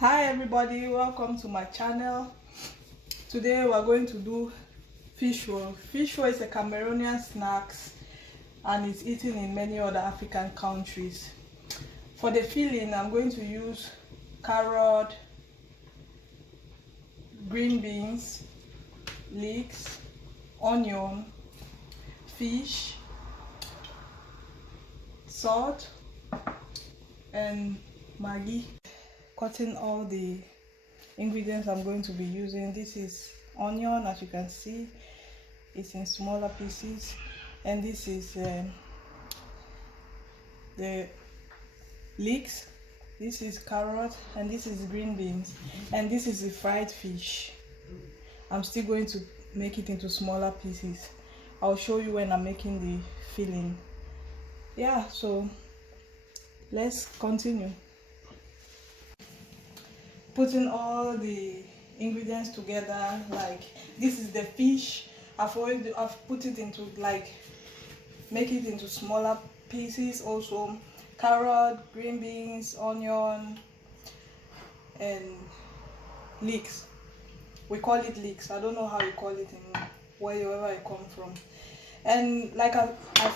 Hi everybody, welcome to my channel. Today we are going to do fish roll. Fish roll is a Cameroonian snack and it's eaten in many other African countries. For the filling, I'm going to use carrot, green beans, leeks, onion, fish, salt and maggi. Cutting all the ingredients I'm going to be using. This is onion, as you can see, it's in smaller pieces, and this is the leeks, this is carrot, and this is green beans, and this is the fried fish. I'm still going to make it into smaller pieces. I'll show you when I'm making the filling. Yeah, so let's continue. Putting all the ingredients together, like this is the fish. I've put it into, like, make it into smaller pieces. Also carrot, green beans, onion and leeks. We call it leeks. I don't know how you call it in wherever you come from. And like I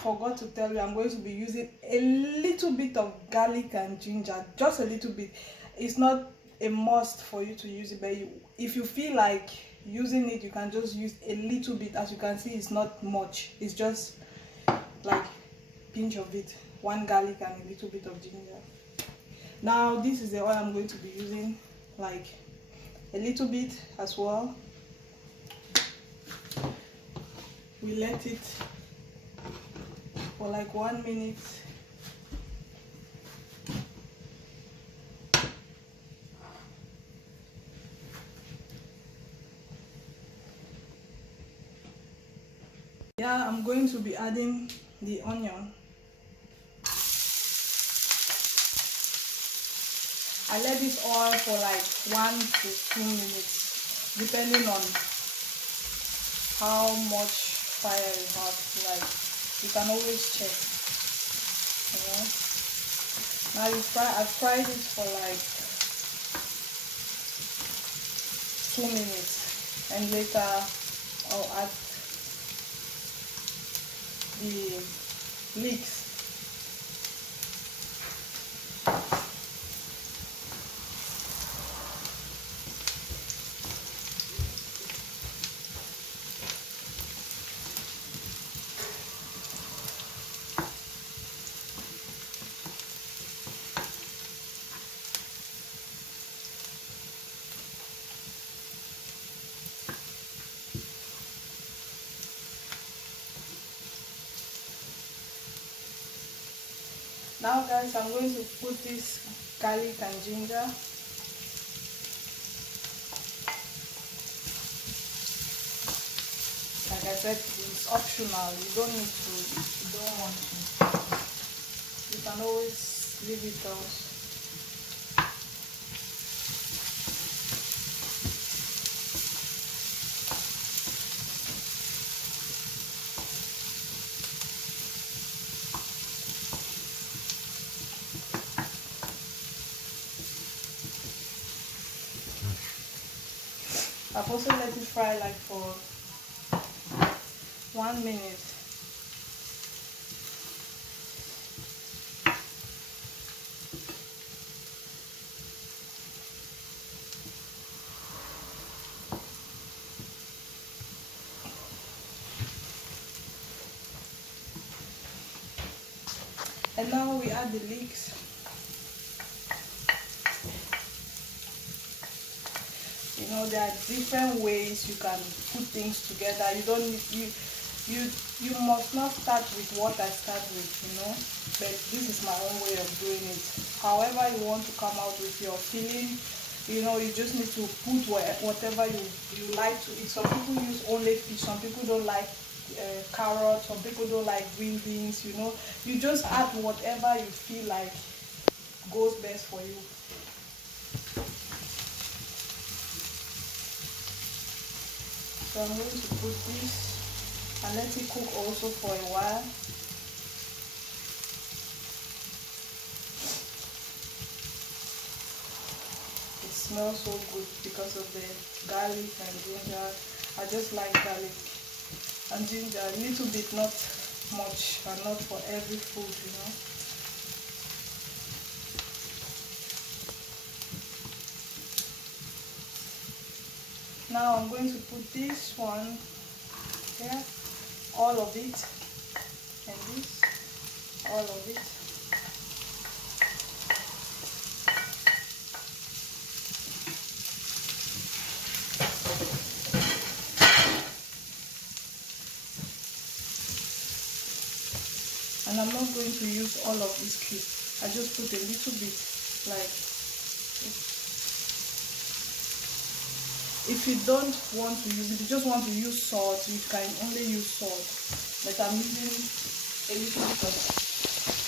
forgot to tell you, I'm going to be using a little bit of garlic and ginger, just a little bit. It's not a must for you to use it, but if you feel like using it, you can just use a little bit. As you can see, it's not much, it's just like pinch of it, one garlic and a little bit of ginger. Now this is the oil I'm going to be using, like a little bit as well. We let it for like 1 minute. Yeah, I'm going to be adding the onion. I let this oil for like 1 to 2 minutes, depending on how much fire you have. Like, you can always check, you know. Now I've fried it for like 2 minutes, and later I'll add the leeks. Now guys, I'm going to put this garlic and ginger. Like I said, it's optional. You don't need to, if you don't want to. You can always leave it out. I've also let it fry like for 1 minute. And now we add the leeks. You know, there are different ways you can put things together. You don't need, you must not start with what I start with, you know, but this is my own way of doing it. However you want to come out with your filling, you know, you just need to put whatever you like to eat. Some people use only fish, some people don't like carrots, some people don't like green beans, you know. You just add whatever you feel like goes best for you. So I'm going to put this and let it cook also for a while. smells so good because of the garlic and ginger. I just like garlic and ginger a little bit, not much, and not for every food, you know. Now I'm going to put this one here, all of it, and this, all of it. And I'm not going to use all of this cube. I just put a little bit, like, if you don't want to use, if you just want to use salt, you can only use salt. But I'm using a little bit of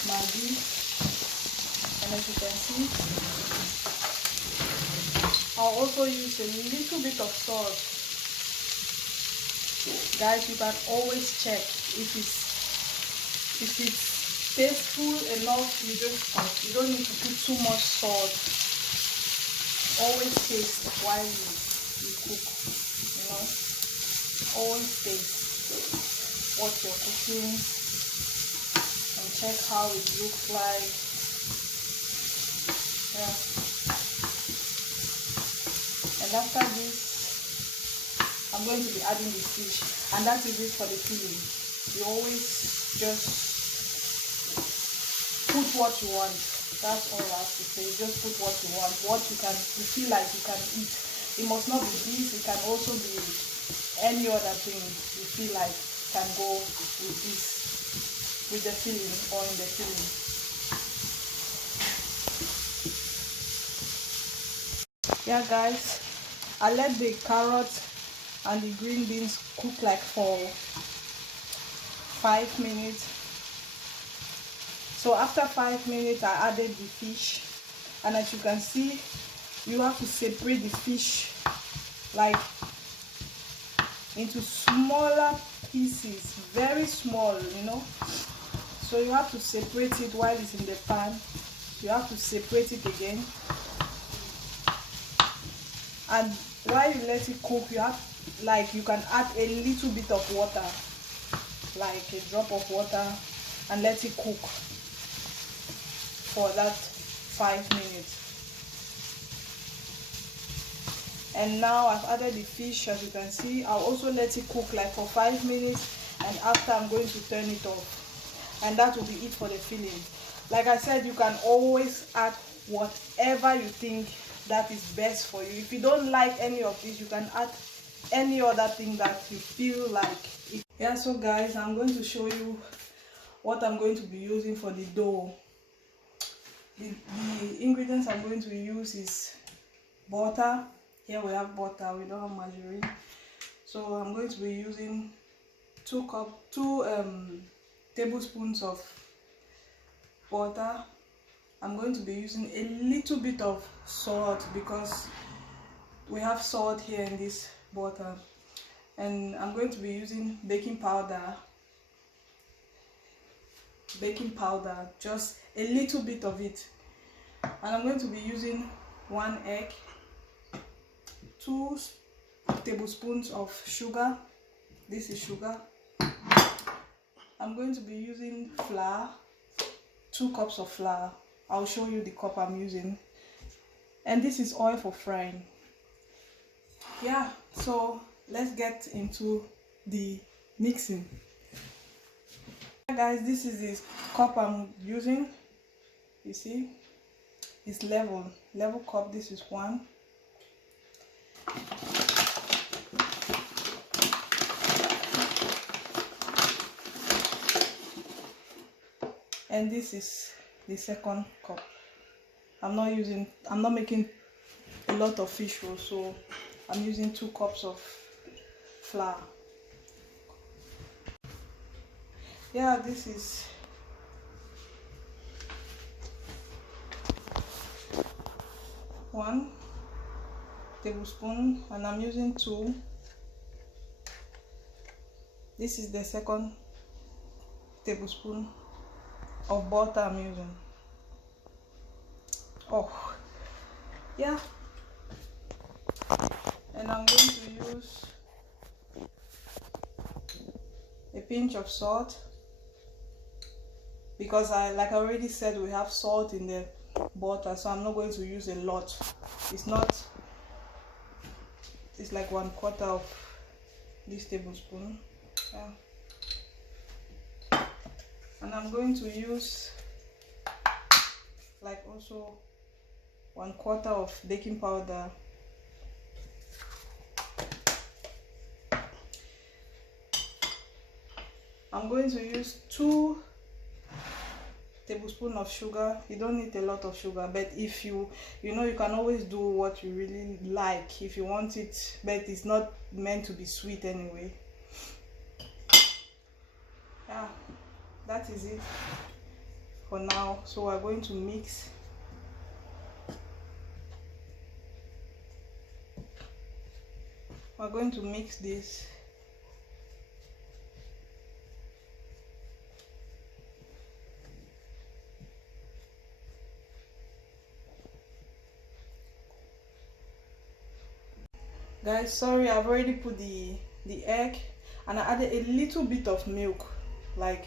maggi, and as you can see, I'll also use a little bit of salt. Guys, you can always check if it's tasteful enough. You don't need to put too much salt. Always taste while you cook, you know. Always taste what you're cooking and check how it looks like. Yeah. And after this, I'm going to be adding the fish, and that is it for the filling. You always just put what you want. That's all I have to say. Just put what you want, what you feel like you can eat. It must not be this. It can also be any other thing you feel like can go with this, with the filling or in the filling. Yeah, guys, I let the carrot and the green beans cook like for 5 minutes. So after 5 minutes, I added the fish, and as you can see, you have to separate the fish like into smaller pieces, very small, you know. So you have to separate it while it's in the pan. You have to separate it again, and while you let it cook, you have, like, you can add a little bit of water, like a drop of water, and let it cook for that 5 minutes. And now I've added the fish. As you can see, I'll also let it cook like for 5 minutes, and after I'm going to turn it off, and that will be it for the filling. Like I said, you can always add whatever you think that is best for you. If you don't like any of this, you can add any other thing that you feel like. Yeah, so guys, I'm going to show you what I'm going to be using for the dough. The ingredients I'm going to use is butter. Here we have butter, we don't have margarine. So I'm going to be using 2 tablespoons of butter. I'm going to be using a little bit of salt because we have salt here in this butter. And I'm going to be using baking powder, just a little bit of it. And I'm going to be using 1 egg, 2 tablespoons of sugar. This is sugar. I'm going to be using flour, 2 cups of flour. I'll show you the cup I'm using. And this is oil for frying. Yeah, so let's get into the mixing. Guys, this is the cup I'm using. You see, it's level cup. This is 1. And this is the second cup. I'm not making a lot of fish roll, so I'm using 2 cups of flour. Yeah, this is 1 tablespoon, and I'm using 2. This is the second tablespoon of butter I'm using. Oh, yeah. pinch of salt, because like I already said, we have salt in the butter, so I'm not going to use a lot. It's like 1/4 of this tablespoon. Yeah. And I'm going to use like also 1/4 of baking powder. I'm going to use 2 tablespoons of sugar. You don't need a lot of sugar, but if you know, you can always do what you really like if you want it, but it's not meant to be sweet anyway. Yeah, that is it for now. So we're going to mix. We're going to mix this. Guys, sorry, I've already put the egg, and I added a little bit of milk, like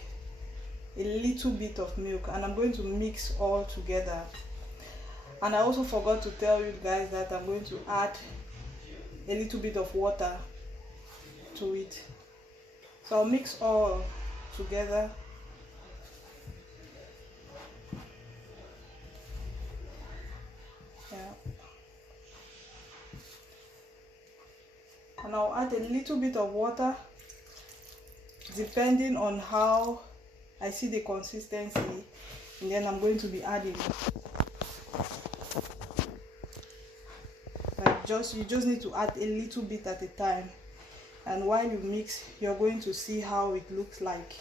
a little bit of milk, and I'm going to mix all together. And I also forgot to tell you guys that I'm going to add a little bit of water to it. So I'll mix all together. Yeah. And I'll add a little bit of water depending on how I see the consistency, and then I'm going to be adding. Like you just need to add a little bit at a time, and while you mix, you're going to see how it looks like.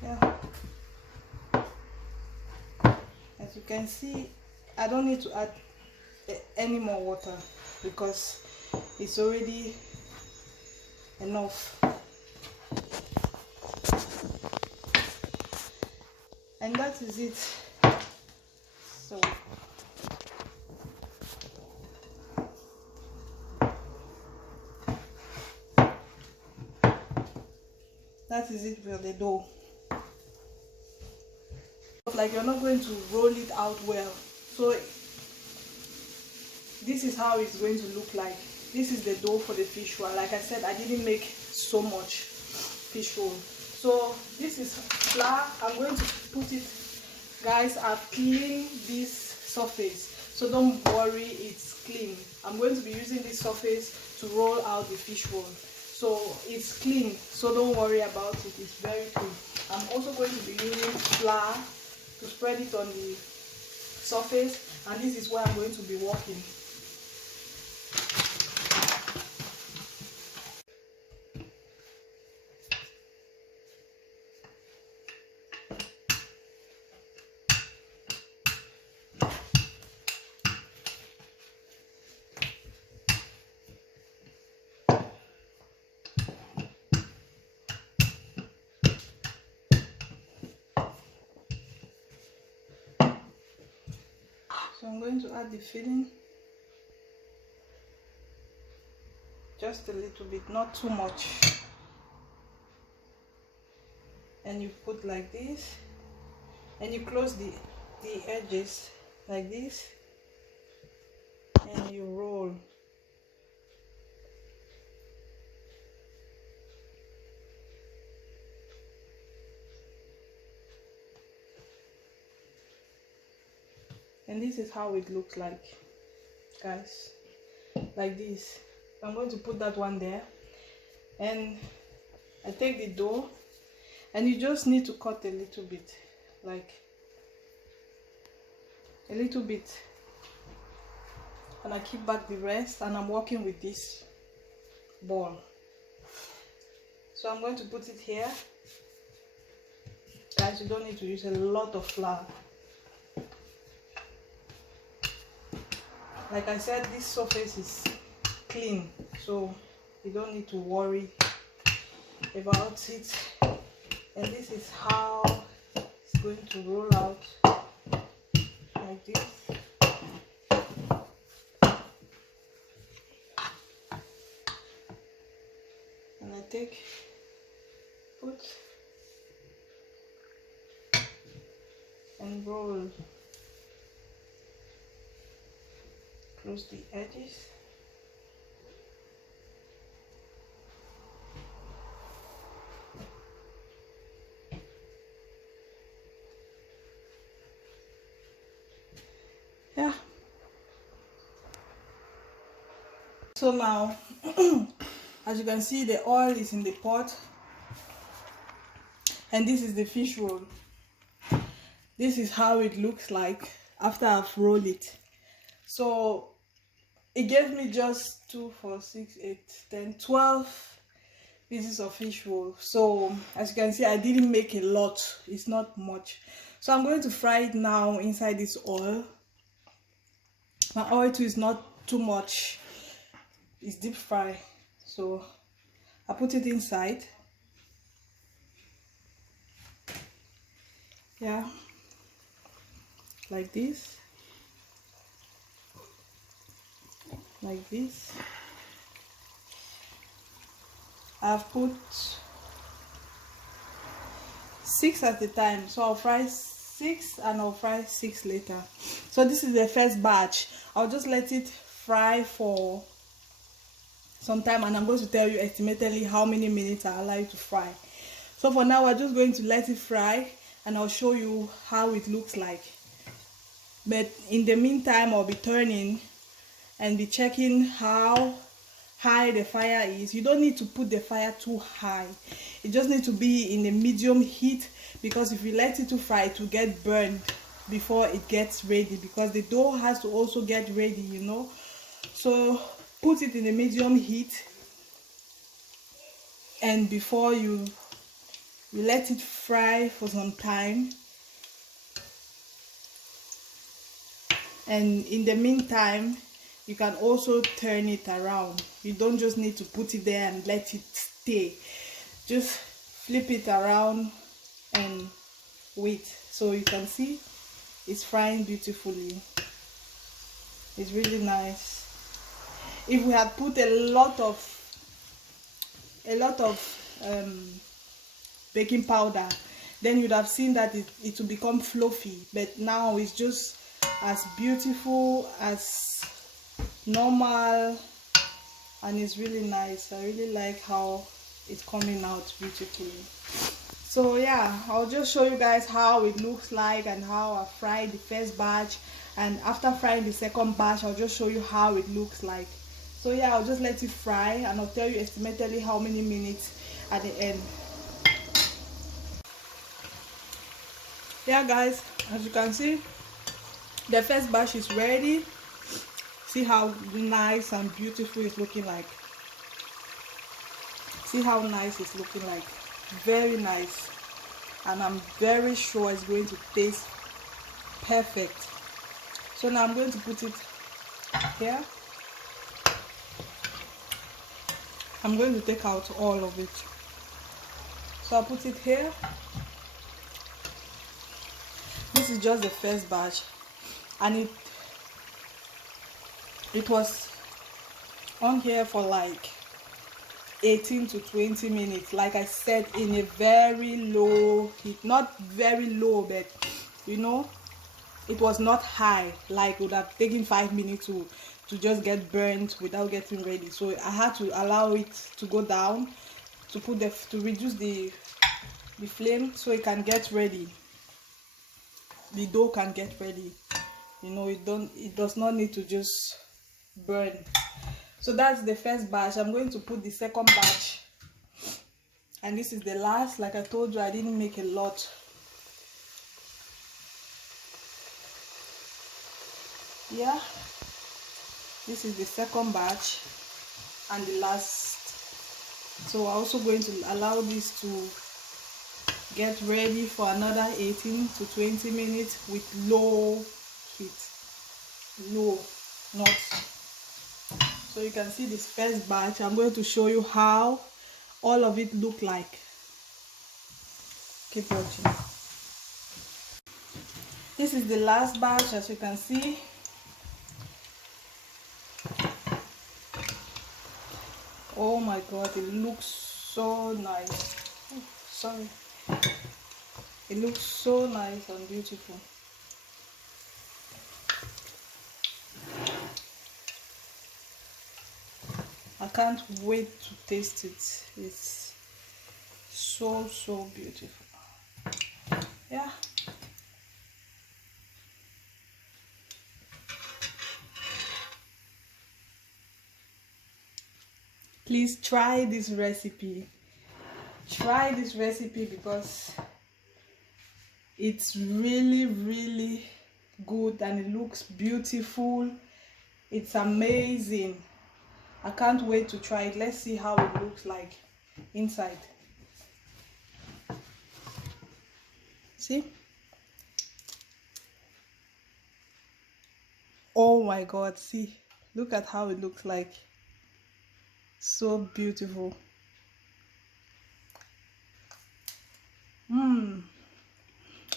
Yeah, as you can see, I don't need to add any more water because it's already enough. And that is it. So that is it for the dough. Like, you're not going to roll it out well, so this is how it's going to look like. This is the dough for the fish roll. Like I said, I didn't make so much fish roll. So this is flour. I'm going to put it, guys, I've cleaned this surface, so don't worry, it's clean. I'm going to be using this surface to roll out the fish roll, so it's clean, so don't worry about it. It's very clean. I'm also going to be using flour to spread it on the surface, and this is where I'm going to be working. So I'm going to add the filling, just a little bit, not too much. And you put like this, and you close the edges like this, and you roll. And this is how it looks like, guys, like this. I'm going to put that one there, and I take the dough, and you just need to cut a little bit, like a little bit, and I keep back the rest, and I'm working with this ball. So I'm going to put it here. Guys, you don't need to use a lot of flour. Like I said, this surface is clean, so You don't need to worry about it. And this is how it's going to roll out, like this. And I put and roll. Close the edges. Yeah. So now, as you can see, the oil is in the pot, and this is the fish roll. This is how it looks like after I've rolled it. So it gave me just 2, 4, 6, 8, 10, 12 pieces of fish roll. So as you can see, I didn't make a lot. It's not much. So I'm going to fry it now inside this oil. My oil too is not too much. It's deep fry. So I put it inside. Yeah, like this. Like this. I've put 6 at a time, so I'll fry 6 and I'll fry 6 later. So this is the first batch. I'll just let it fry for some time, and I'm going to tell you estimatedly how many minutes I allow it to fry. So for now, we're just going to let it fry, and I'll show you how it looks like. But in the meantime, I'll be turning and be checking how high the fire is. You don't need to put the fire too high. It just needs to be in a medium heat, because if you let it to fry, it will get burned before it gets ready, because the dough has to also get ready, you know. So put it in a medium heat, and before you let it fry for some time. And in the meantime, you can also turn it around. You don't just need to put it there and let it stay. Just flip it around and wait. So you can see it's frying beautifully. It's really nice. If we had put a lot of baking powder, then you'd have seen that it will become fluffy. But now it's just as beautiful as normal, and it's really nice. I really like how it's coming out beautifully. So yeah, I'll just show you guys how it looks like and how I fried the first batch, and after frying the second batch, I'll just show you how it looks like. So yeah, I'll just let it fry, and I'll tell you estimatedly how many minutes at the end. Yeah guys, as you can see, the first batch is ready. See how nice and beautiful it's looking like. See how nice it's looking like. Very nice. And I'm very sure it's going to taste perfect. So now I'm going to put it here. I'm going to take out all of it. So I'll put it here. This is just the first batch, and it was on here for like 18 to 20 minutes, like I said, in a very low heat. Not very low, but you know, it was not high, like it would have taken 5 minutes to just get burnt without getting ready. So I had to allow it to go down to reduce the flame, so it can get ready. The dough can get ready, you know. It does not need to just burn. So that's the first batch. I'm going to put the second batch, and this is the last. Like I told you, I didn't make a lot. Yeah, this is the second batch and the last. So I'm also going to allow this to get ready for another 18 to 20 minutes with low heat. Low, not. So you can see this first batch. I'm going to show you how all of it look like. Keep watching. This is the last batch, as you can see. Oh my god, it looks so nice. Oh, sorry. It looks so nice and beautiful. I can't wait to taste it. It's so beautiful. Yeah. Please try this recipe. Try this recipe because it's really good and it looks beautiful. It's amazing. I can't wait to try it. Let's see how it looks like inside. See? Oh my god, see. Look at how it looks like. So beautiful. And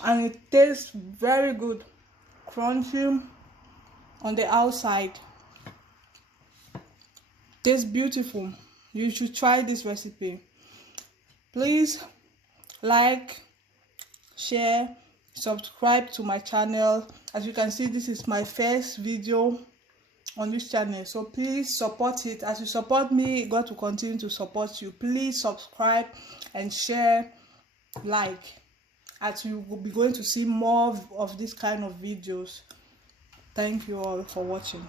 it tastes very good. Crunchy on the outside. Tastes beautiful. You should try this recipe. Please like, share, subscribe to my channel. As you can see, this is my first video on this channel, so please support it. As you support me, God will continue to support you. Please subscribe and share, like, as you will be going to see more of this kind of videos. Thank you all for watching.